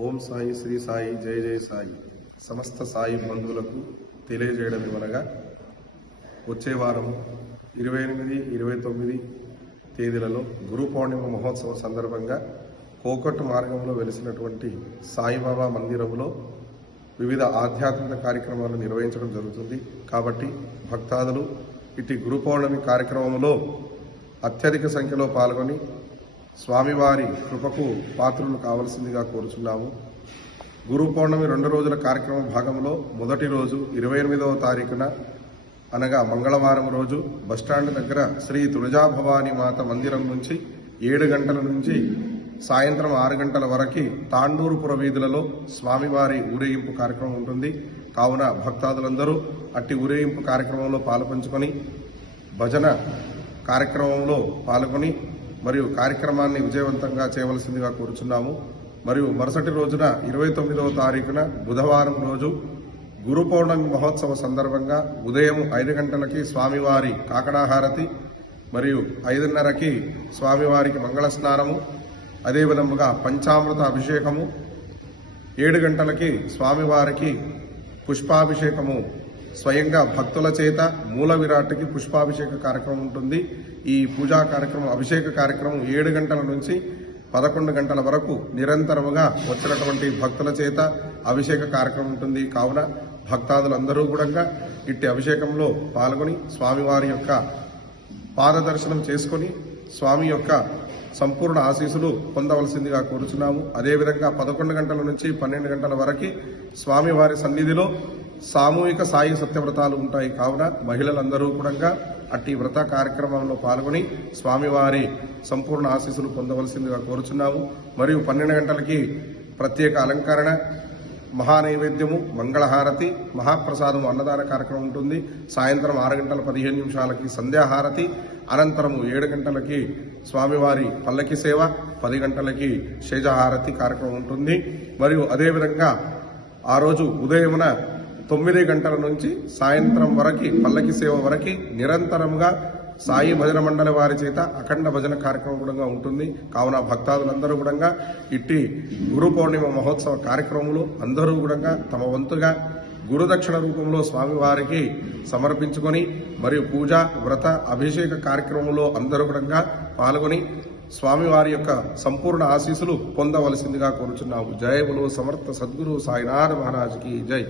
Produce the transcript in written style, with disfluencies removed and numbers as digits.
ఓం సాయి శ్రీ సాయి జయ జయ సాయి సమస్త సాయి బంధువులకు తెలియజేయడం ఇవ్వనగా వచ్చే వారం 28, 29 తేదీలలో గురు పౌర్ణిమ మహోత్సవం సందర్భంగా కోకట్ మార్గంలో వెలిసినటువంటి సాయిబాబా మందిరంలో వివిధ ఆధ్యాత్మిక కార్యక్రమాలు నిర్వహించడం జరుగుతుంది. కాబట్టి భక్తాదులు ఇటు గురు పౌర్ణమి కార్యక్రమంలో అత్యధిక సంఖ్యలో పాల్గొని స్వామివారి కృపకు పాత్రులు కావలసిందిగా కోరుచున్నాము. గురు పౌర్ణమి 2 రోజుల కార్యక్రమం భాగంలో మొదటి రోజు 28వ తారీఖున అనగా మంగళవారం రోజు బస్టాండ్ దగ్గర శ్రీ తులజాభవాని మాత మందిరం నుంచి 7 గంటల నుంచి సాయంత్రం 6 గంటల వరకు తాండూరుపుర వీధులలో స్వామివారి ఊరేగింపు కార్యక్రమం ఉంటుంది. కావున భక్తాదులందరూ అట్టి ఊరేగింపు కార్యక్రమంలో పాల్పంచుకొని భజన కార్యక్రమంలో పాల్గొని మరియు కార్యక్రమాన్ని విజయవంతంగా చేయవలసిందిగా కోరుచున్నాము. మరియు మరుసటి రోజున 29వ తారీఖున బుధవారం రోజు గురు పౌర్ణమి మహోత్సవ సందర్భంగా ఉదయం 5 గంటలకి స్వామివారి కాకడాహారతి మరియు 5:30కి స్వామివారికి మంగళ స్నానము, అదేవిధముగా పంచామృత అభిషేకము, 7 గంటలకి స్వామివారికి పుష్పాభిషేకము స్వయంగా భక్తుల చేత మూల విరాట్కి పుష్పాభిషేక కార్యక్రమం ఉంటుంది. ఈ పూజా కార్యక్రమం అభిషేక కార్యక్రమం 7 గంటల నుంచి 11 గంటల వరకు నిరంతరముగా వచ్చినటువంటి భక్తుల చేత అభిషేక కార్యక్రమం ఉంటుంది. కావున భక్తాదులందరూ కూడా ఇట్టి అభిషేకంలో పాల్గొని స్వామివారి యొక్క పాదదర్శనం చేసుకొని స్వామి యొక్క సంపూర్ణ ఆశీస్సులు పొందవలసిందిగా కోరుచున్నాము. అదేవిధంగా 11 గంటల నుంచి 12 గంటల వరకు స్వామివారి సన్నిధిలో సామూహిక సాయి సత్యవ్రతాలు ఉంటాయి. కావున మహిళలందరూ కూడా అట్టి వ్రత కార్యక్రమంలో పాల్గొని స్వామివారి సంపూర్ణ ఆశీస్సులు పొందవలసిందిగా కోరుచున్నాము. మరియు 12 గంటలకి ప్రత్యేక అలంకరణ, మహానైవేద్యము, మంగళహారతి, మహాప్రసాదము, అన్నదాన కార్యక్రమం ఉంటుంది. సాయంత్రం 6 గంటల 15 నిమిషాలకి సంధ్యాహారతి, అనంతరము 7 గంటలకి స్వామివారి పల్లకి సేవ, 10 గంటలకి శేజహారతి కార్యక్రమం ఉంటుంది. మరియు అదేవిధంగా ఆ రోజు ఉదయమున 9 గంటల నుంచి సాయంత్రం వరకు పల్లకి సేవ వరకు నిరంతరంగా సాయి భజన మండలి వారి చేత అఖండ భజన కార్యక్రమం కూడా ఉంటుంది. కావున భక్తాదులందరూ కూడా ఇట్టి గురు పౌర్ణిమ మహోత్సవ కార్యక్రమంలో అందరూ కూడా తమ వంతుగా గురుదక్షిణ రూపంలో స్వామివారికి సమర్పించుకొని మరియు పూజ, వ్రత, అభిషేక కార్యక్రమంలో అందరూ కూడా పాల్గొని స్వామివారి యొక్క సంపూర్ణ ఆశీస్సులు పొందవలసిందిగా కోరుచున్నాము. జయ బోలో సమర్థ సద్గురు సాయినాథ్ మహారాజ్కి జై.